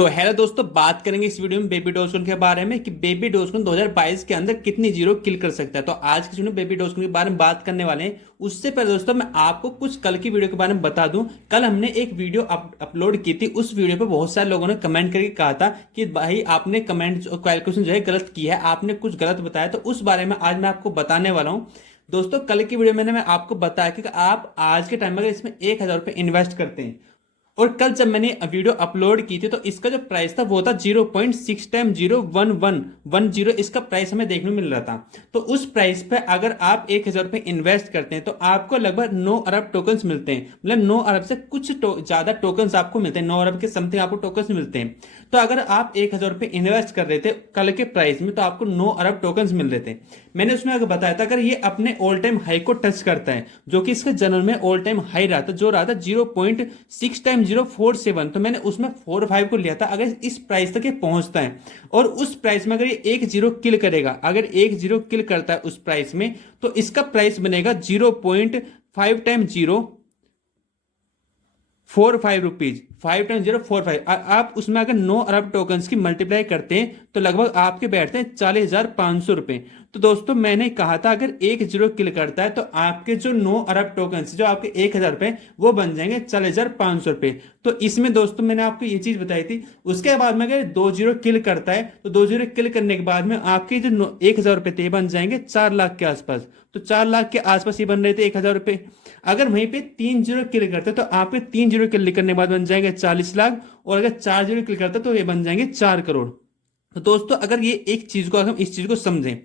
तो हेलो दोस्तों, बात करेंगे इस वीडियो में बेबी डॉजकॉन के बारे में कि बेबी डॉजकॉन 2022 के अंदर कितनी जीरो किल कर सकता है। तो आज की वीडियो में बेबी डॉजकॉन के बारे में बात करने वाले हैं। उससे पहले दोस्तों मैं आपको कुछ कल की वीडियो के बारे में बता दूं। कल हमने एक वीडियो अपलोड की थी। उस वीडियो पे बहुत सारे लोगों ने कमेंट करके कहा था कि भाई आपने कमेंट कैलकुलेशन जो है गलत किया है, आपने कुछ गलत बताया। तो उस बारे में आज मैं आपको बताने वाला हूँ। दोस्तों कल की वीडियो में मैं आपको बताया कि आप आज के टाइम में अगर इसमें 1,000 रुपये इन्वेस्ट करते हैं और कल जब मैंने वीडियो अपलोड की थी तो इसका जो प्राइस था वो था 0.6 टाइम 0.1110 इसका प्राइस हमें देखने को मिल रहा था। तो उस प्राइस पे अगर आप 1,000 रुपये इन्वेस्ट करते हैं तो आपको लगभग 9 अरब टोकन्स मिलते हैं। मतलब 9 अरब से कुछ ज्यादा टोकन्स आपको मिलते हैं, 9 अरब के समथिंग आपको टोकन्स मिलते हैं। तो अगर आप 1,000 रुपये इन्वेस्ट कर रहे थे कल के प्राइस में तो आपको 9 अरब टोकन्स मिल रहे थे। मैंने उसमें अगर बताया था अगर ये अपने ऑल टाइम हाई को टच करता है, जो कि इसके जनरल में ऑल टाइम हाई रहा था, जो रहा था 0.6 टाइम 047, तो मैंने उसमें 4.5 को लिया था। अगर इस प्राइस तक ये पहुंचता है और उस प्राइस में अगर ये एक जीरो किल करेगा, अगर एक जीरो किल करता है उस प्राइस में, तो इसका प्राइस बनेगा 0.5 टाइम 0.45 रुपीज, 5 टाइम 0.45। आप उसमें अगर 9 अरब टोकन्स की मल्टीप्लाई करते हैं तो लगभग आपके बैठते हैं 40,500 रुपए। तो दोस्तों मैंने कहा था अगर एक जीरो किल करता है तो आपके जो 9 अरब टोकन्स, जो आपके 1,000 रुपए, वो बन जाएंगे 40,500 रुपए। तो इसमें दोस्तों मैंने आपको ये चीज बताई थी। उसके बाद में अगर 2 जीरो किल करता है तो 2 जीरो किल करने के बाद में आपके जो 1,000 रुपए थे बन जाएंगे 4 लाख के आसपास। तो 4 लाख के आसपास ये बन रहे थे 1,000 रुपए। अगर वहीं पे 3 जीरो किल करते तो आपके 3 जीरो किल करने के बाद बन जाएंगे 40 लाख, और अगर 4 जीरो किल करते तो ये बन जाएंगे 4 करोड़। तो दोस्तों अगर ये एक चीज को, अगर हम इस चीज को समझें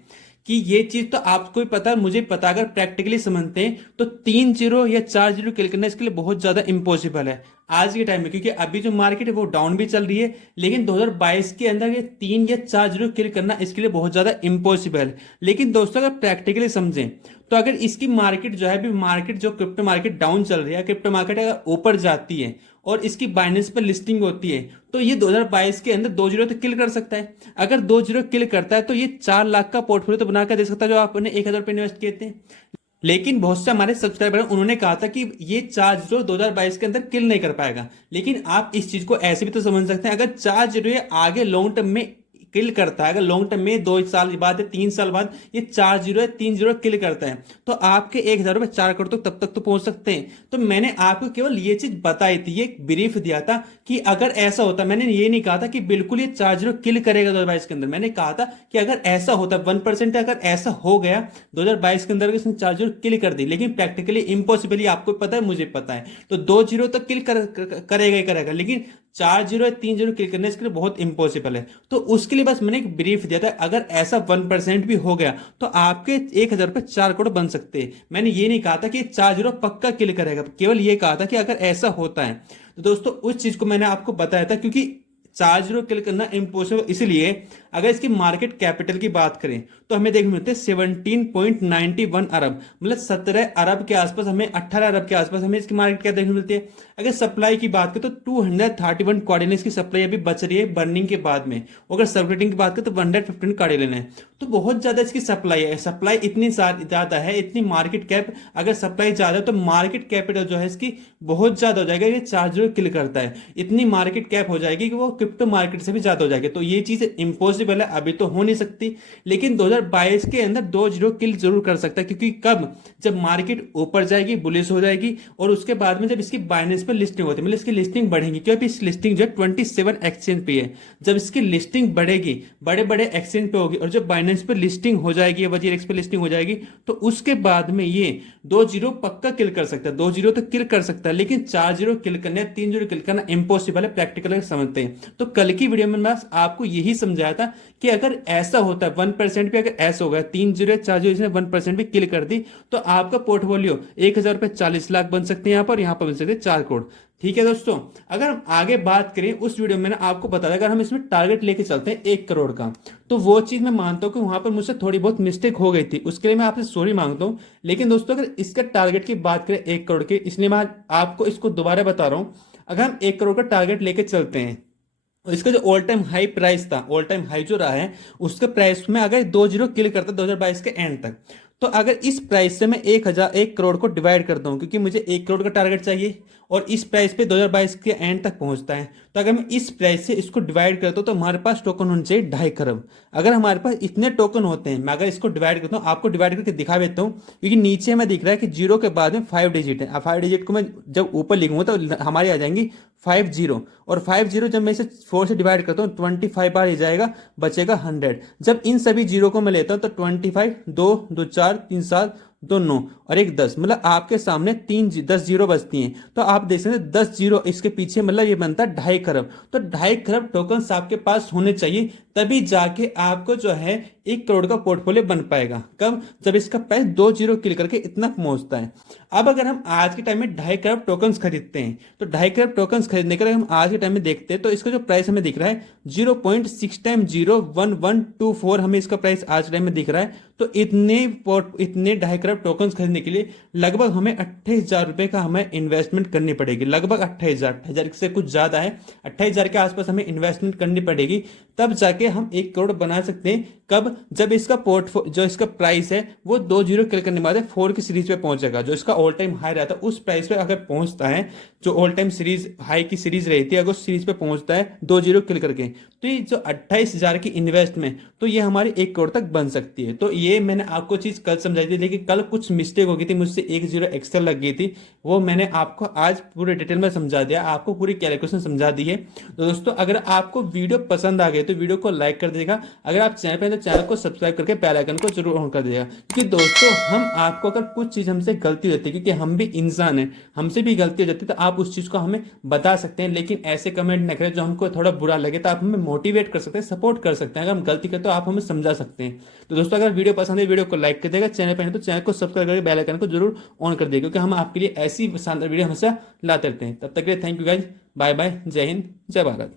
कि ये चीज तो आपको भी पता है, मुझे पता, अगर प्रैक्टिकली समझते हैं तो 3 जीरो या 4 जीरो किल करना इसके लिए बहुत ज्यादा इम्पॉसिबल है आज के टाइम में, क्योंकि अभी जो मार्केट है वो डाउन भी चल रही है। लेकिन 2022 के अंदर ये 3 या 4 जीरो किल करना इसके लिए बहुत ज्यादा इम्पॉसिबल है। लेकिन दोस्तों अगर प्रैक्टिकली समझें तो अगर इसकी मार्केट जो है, अभी मार्केट जो क्रिप्टो मार्केट डाउन चल रही है, क्रिप्टो मार्केट अगर ऊपर जाती है और इसकी बाइनेंस पर लिस्टिंग होती है तो ये 2022 के अंदर 2 जीरो तो किल कर सकता है। अगर 2 जीरो किल करता है तो ये 4 लाख का पोर्टफोलियो तो बनाकर दे सकता है जो आपने 1,000 रुपये इन्वेस्ट किए थे। लेकिन बहुत से हमारे सब्सक्राइबर उन्होंने कहा था कि ये 4 जीरो 2022 के अंदर किल नहीं कर पाएगा। लेकिन आप इस चीज को ऐसे भी तो समझ सकते हैं, अगर 4 जीरो ये आगे लॉन्ग टर्म में किल करता है, अगर लॉन्ग टर्म में 2 साल बाद या 3 साल बाद ये 4 जीरो या 3 जीरो किल करता है तो आपके 1,000 रुपये 4 करोड़ तब तक तो पहुंच सकते हैं। तो मैंने आपको केवल ये चीज बताई थी, ये ब्रीफ दिया था कि अगर ऐसा होता, मैंने ये नहीं कहा था कि बिल्कुल ये 4 जीरो किल करेगा 2022 के अंदर। मैंने कहा था कि अगर ऐसा होता 1% अगर ऐसा हो गया 2022 के अंदर इसने 4 जीरो किल कर दी, लेकिन प्रैक्टिकली इम्पॉसिबल, आपको पता है मुझे पता है। तो 2 जीरो तो किल करेगा ही करेगा, लेकिन 4 जीरो या 3 जीरो किल करने इसके लिए बहुत इंपॉसिबल है। तो उसके लिए बस मैंने एक ब्रीफ दिया था, अगर ऐसा 1% भी हो गया तो आपके 1,000 रुपये 4 करोड़ बन सकते हैं। मैंने ये नहीं कहा था कि 4 जीरो पक्का किल करेगा, केवल ये कहा था कि अगर ऐसा होता है। तो दोस्तों उस चीज को मैंने आपको बताया था, क्योंकि 4 जीरो किल करना इम्पॉसिबल इसलिए। अगर इसकी मार्केट कैपिटल की बात करें तो हमें देखने मिलते हैं 17.91 अरब, मतलब 17 अरब के आसपास, हमें 18 अरब के आसपास हमें इसकी मार्केट क्या देखने मिलती है। अगर सप्लाई की बात करें तो 231 क्वाड्रिलियन की सप्लाई अभी बच रही है बर्निंग के बाद में। अगर सर्कुलेटिंग की बात करें तो 115 क्वाड्रिलियन है। तो बहुत ज्यादा इसकी सप्लाई है, सप्लाई इतनी ज्यादा है, इतनी मार्केट कैप, अगर सप्लाई ज्यादा है तो मार्केट कैपिटल जो है इसकी बहुत ज्यादा हो जाएगा। ये 4 जीरो किल करता है, इतनी मार्केट कैप हो जाएगी कि वो क्रिप्टो मार्केट से भी ज्यादा हो जाएगी। तो ये चीज इम्पॉसिबल है, अभी तो हो नहीं सकती। लेकिन 2022 के अंदर 2 जीरो किल जरूर कर सकता है, क्योंकि कब, जब मार्केट ऊपर जाएगी, बुलिश हो जाएगी, और उसके बाद में जब इसकी बाइनेंस पर लिस्टिंग होती है, मतलब इसकी लिस्टिंग बढ़ेगी, क्योंकि इस लिस्टिंग जो है 27 एक्सचेंज पे है। जब इसकी लिस्टिंग बढ़ेगी, बड़े बड़े एक्सचेंज पे होगी, और जब बाइनेंस पे लिस्टिंग हो जाएगी, वजीर एक्स पे लिस्टिंग हो जाएगी, तो उसके बाद में ये 2 जीरो पक्का किल कर सकता है। 2 जीरो तो किल कर सकता है, लेकिन 4 जीरो किल करना, 3 जीरो किल करना इम्पॉसिबल है, प्रैक्टिकल समझते हैं। तो कल की वीडियो में बस आपको यही समझाया था कि अगर ऐसा होता है 1% भी, अगर ऐसा हो गया 3 जीरो 4 जीरो इसने 1% भी किल कर दी, तो आपका पोर्टफोलियो 1,000 रुपये 40 लाख बन सकते हैं, यहाँ पर बन सकते हैं 4 करोड़। ठीक है दोस्तों, अगर हम आगे बात करें, उस वीडियो में मैंने आपको बताया अगर हम इसमें टारगेट लेके चलते हैं 1 करोड़ का, तो वो चीज मैं मानता हूं कि वहां पर मुझसे थोड़ी बहुत मिस्टेक हो गई थी, उसके लिए मैं आपसे सॉरी मांगता हूं। लेकिन दोस्तों अगर इसका टारगेट की बात करें 1 करोड़ की, इसलिए मैं आपको इसको दोबारा बता रहा हूं। अगर हम 1 करोड़ का टारगेट लेके चलते हैं, इसका जो ऑल टाइम हाई प्राइस था, ऑल टाइम हाई जो रहा है, उसके प्राइस में अगर 2 जीरो किल करता 2022 के एंड तक, तो अगर इस प्राइस से मैं 1 करोड़ को डिवाइड करता हूं, क्योंकि मुझे 1 करोड़ का टारगेट चाहिए और इस प्राइस पे 2022 के एंड तक पहुंचता है। तो अगर मैं इस प्राइस से इसको डिवाइड करता हूँ तो हमारे पास टोकन होने चाहिए 2.5 खरब। अगर हमारे पास इतने टोकन होते हैं, मैं अगर इसको डिवाइड करता हूँ, आपको डिवाइड करके दिखा देता हूँ, क्योंकि नीचे में दिख रहा है कि जीरो के बाद में 5 डिजिट है। अब 5 डिजिट को मैं जब ऊपर लिखूंगा तो हमारी आ जाएंगी 50, और 50 जब मैं इसे 4 से डिवाइड करता हूँ 25 बार ही जाएगा, बचेगा 100। जब इन सभी जीरो को मैं लेता हूँ तो 25, 2 4 3 7 2 9 और 1 10, मतलब आपके सामने 10 जीरो बचती हैं। तो आप देख सकते हैं 10 जीरो इसके पीछे, मतलब ये बनता है 2.5 खरब। तो 2.5 खरब टोकन्स आपके पास होने चाहिए, तभी जाके आपको जो है 1 करोड़ का पोर्टफोलियो बन पाएगा। कब? जब इसका प्राइस 2 जीरो क्लिक करके इतना पहुंचता है। अब अगर हम आज के टाइम में 2.5 खरब टोकन्स खरीदते हैं, तो 2.5 खरब टोकन्स खरीदने के लिए हम आज के टाइम में देखते हैं तो इसका जो प्राइस हमें दिख रहा है 0.6 टाइम 01124 हमें इसका प्राइस आज के टाइम में दिख रहा है। तो इतने 2.5 खरब टोकन्स खरीदने के लिए लगभग हमें 28,000 रुपए का हमें इन्वेस्टमेंट करनी पड़ेगी। लगभग 28,000 से कुछ ज्यादा है, 28,000 के आसपास हमें इन्वेस्टमेंट करनी पड़ेगी, तब जाके हम 1 करोड़ बना सकते हैं। कब? जब इसका जो इसका प्राइस है वो 2 जीरो क्लिक करने के बाद 4 की सीरीज पे पहुंचेगा। जो इसका ऑल टाइम हाई रहता है उस प्राइस पे अगर पहुंचता है, जो ऑल टाइम सीरीज हाई की सीरीज रहती है, अगर उस सीरीज पे पहुंचता है 2 जीरो क्लिक करके, तो ये जो 28,000 की इन्वेस्टमेंट, तो ये हमारी 1 करोड़ तक बन सकती है। तो ये मैंने आपको चीज कल समझाई थी, लेकिन कल कुछ मिस्टेक हो गई थी, मुझसे 1 जीरो एक्स्ट्रा लग गई थी, वो मैंने आपको आज पूरे डिटेल में समझा दिया, आपको पूरी कैलकुलेशन समझा दी है। तो दोस्तों अगर आपको वीडियो पसंद आ गई तो वीडियो को लाइक कर देगा, अगर आप चैनल पर तो चैनल को सब्सक्राइब करके बेल आइकन को जरूर ऑन कर देगा। क्योंकि दोस्तों हम आपको अगर कुछ चीज हमसे गलती होती है, क्योंकि हम भी इंसान हैं, हमसे भी गलती हो जाती है, तो आप उस चीज को हमें बता सकते हैं, लेकिन ऐसे कमेंट न करें जो हमको थोड़ा बुरा लगे। तो आप हमें मोटिवेट कर सकते हैं, सपोर्ट कर सकते हैं, अगर हम गलती करें तो आप हमें समझा सकते हैं। तो दोस्तों अगर वीडियो पसंद है वीडियो को लाइक कर देगा, चैनल पर है तो चैनल को सब्सक्राइब करके बेल आइकन को जरूर ऑन कर देगा, क्योंकि हम आपके लिए ऐसी शानदार वीडियो हमेशा लाते रहते हैं। तब तक के लिए thank you guys, bye bye, जय हिंद, जय भारत।